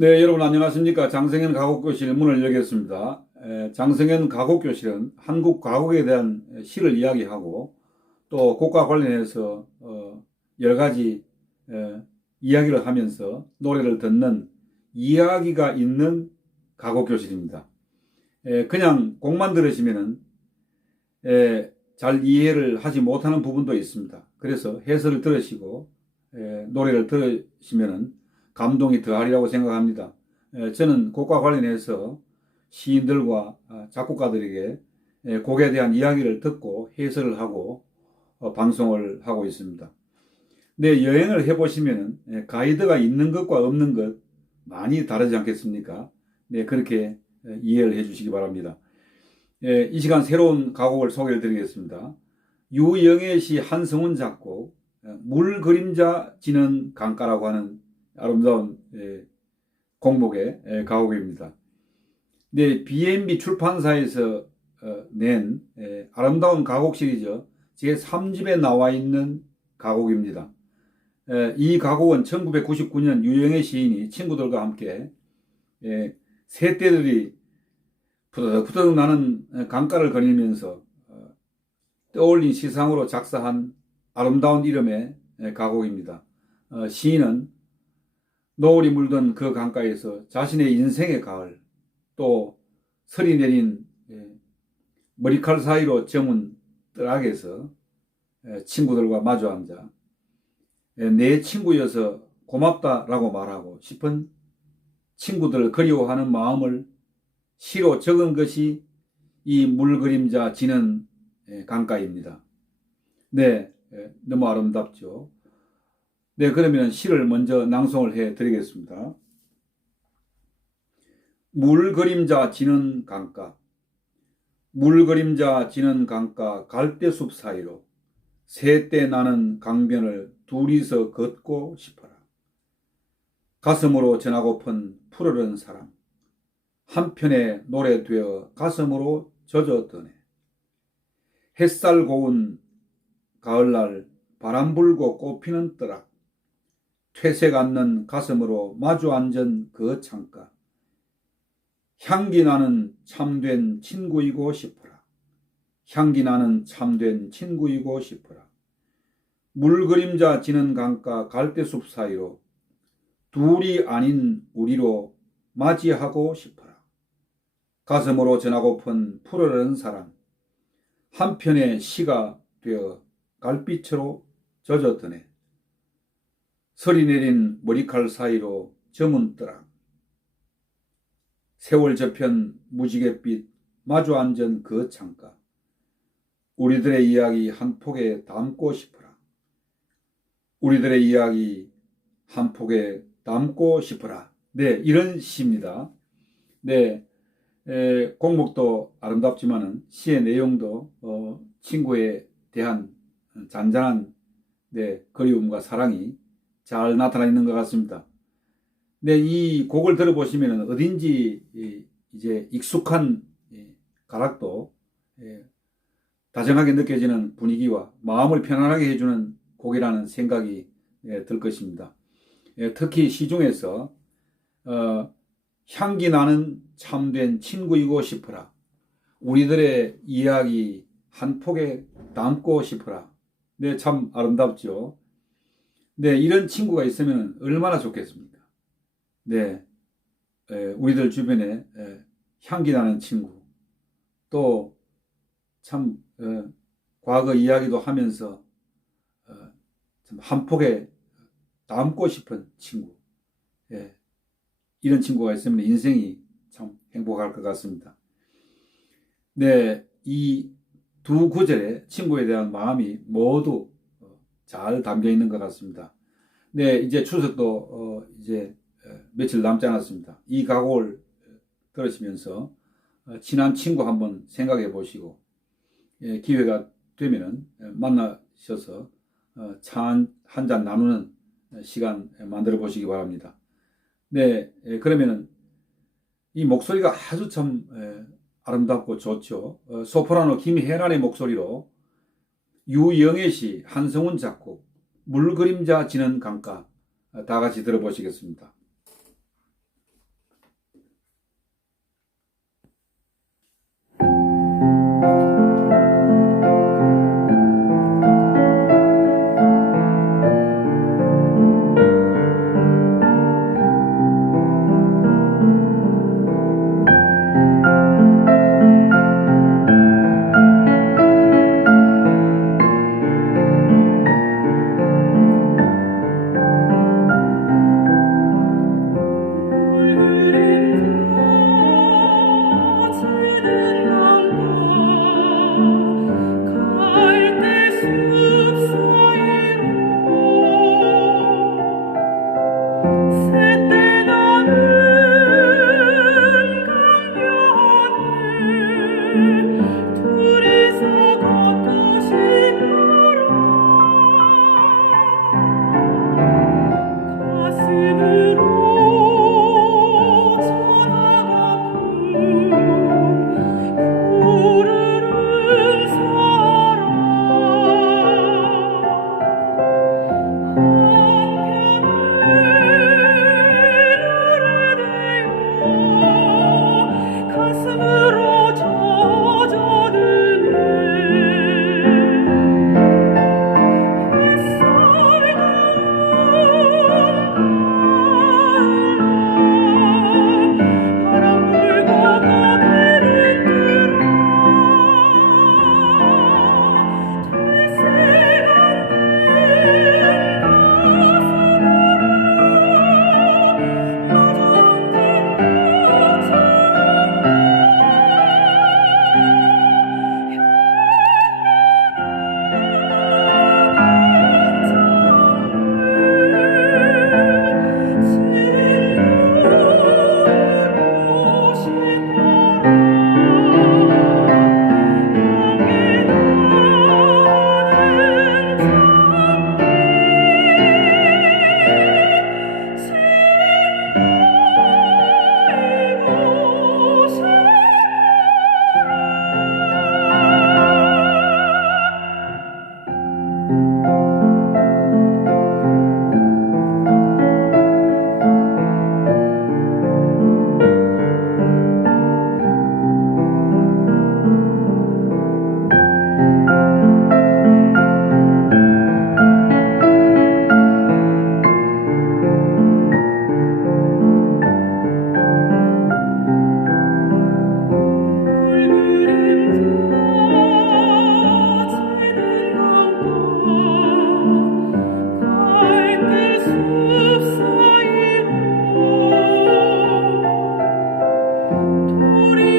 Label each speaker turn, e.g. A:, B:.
A: 네, 여러분 안녕하십니까. 장성현 가곡교실 문을 열겠습니다. 에, 장성현 가곡교실은 한국 가곡에 대한 시를 이야기하고 또 곡과 관련해서 어, 여러 가지 에, 이야기를 하면서 노래를 듣는 이야기가 있는 가곡교실입니다. 에, 그냥 곡만 들으시면은 에, 잘 이해를 하지 못하는 부분도 있습니다. 그래서 해설을 들으시고 에, 노래를 들으시면은 감동이 더하리라고 생각합니다. 에, 저는 곡과 관련해서 시인들과 아, 작곡가들에게 에, 곡에 대한 이야기를 듣고 해설을 하고 어, 방송을 하고 있습니다. 네, 여행을 해보시면 가이드가 있는 것과 없는 것 많이 다르지 않겠습니까? 네, 그렇게 에, 이해를 해 주시기 바랍니다. 에, 이 시간 새로운 가곡을 소개해 드리겠습니다. 유영애 시 한성훈 작곡, 에, 물 그림자 지는 강가라고 하는 아름다운 예, 공목의 예, 가곡입니다. 네, B&B 출판사에서 어, 낸 예, 아름다운 가곡 시리즈 제 3집에 나와 있는 가곡입니다. 예, 이 가곡은 1999년 유영애 시인이 친구들과 함께 예, 새떼들이 푸드득푸드득 나는 강가를 거니면서 어, 떠올린 시상으로 작사한 아름다운 이름의 예, 가곡입니다. 어, 시인은 노을이 물든 그 강가에서 자신의 인생의 가을 또 설이 내린 예, 머리칼 사이로 저문 뜰악에서 예, 친구들과 마주 앉아 예, 내 친구여서 고맙다라고 말하고 싶은 친구들 그리워하는 마음을 시로 적은 것이 이 물 그림자 지는 강가입니다. 네, 너무 아름답죠. 네, 그러면 시를 먼저 낭송을 해 드리겠습니다. 물 그림자 지는 강가 물 그림자 지는 강가 갈대숲 사이로 새때 나는 강변을 둘이서 걷고 싶어라. 가슴으로 전하고픈 푸르른 사랑 한편의 노래 되어 가슴으로 젖어드네. 햇살 고운 가을날 바람 불고 꽃피는 뜨락 퇴색 않는 가슴으로 마주 앉은 그 창가. 향기 나는 참된 친구이고 싶어라. 향기 나는 참된 친구이고 싶어라. 물 그림자 지는 강가 갈대숲 사이로 둘이 아닌 우리로 맞이하고 싶어라. 가슴으로 전하고픈 푸르른 사랑. 한편의 시가 되어 갈빛으로 젖어드네. 설이 내린 머리칼 사이로 저문 뜨락. 세월 저편 무지갯빛 마주 앉은 그 창가. 우리들의 이야기 한 폭에 담고 싶어라. 우리들의 이야기 한 폭에 담고 싶어라. 네, 이런 시입니다. 네, 에, 공목도 아름답지만은 시의 내용도 어, 친구에 대한 잔잔한 네, 그리움과 사랑이 잘 나타나 있는 것 같습니다. 네, 이 곡을 들어보시면 어딘지 이제 익숙한 가락도 다정하게 느껴지는 분위기와 마음을 편안하게 해주는 곡이라는 생각이 들 것입니다. 특히 시중에서 어, 향기 나는 참된 친구이고 싶어라. 우리들의 이야기 한 폭에 담고 싶어라. 네, 참 아름답죠. 네, 이런 친구가 있으면 얼마나 좋겠습니까? 네, 에, 우리들 주변에 에, 향기 나는 친구, 또참 과거 이야기도 하면서 어, 한 폭에 담고 싶은 친구, 예, 이런 친구가 있으면 인생이 참 행복할 것 같습니다. 네, 이 두 구절에 친구에 대한 마음이 모두 잘 담겨 있는 것 같습니다. 네, 이제 추석도 어, 이제 며칠 남지 않았습니다. 이 각오를 들으시면서 어, 친한 친구 한번 생각해 보시고 예, 기회가 되면은 만나셔서 어, 차한 잔 나누는 시간 만들어 보시기 바랍니다. 네, 예, 그러면은 이 목소리가 아주 참 예, 아름답고 좋죠. 어, 소프라노 김혜란의 목소리로 유영애 씨, 한성훈 작곡, 물그림자 지는 강가 다 같이 들어보시겠습니다. 도리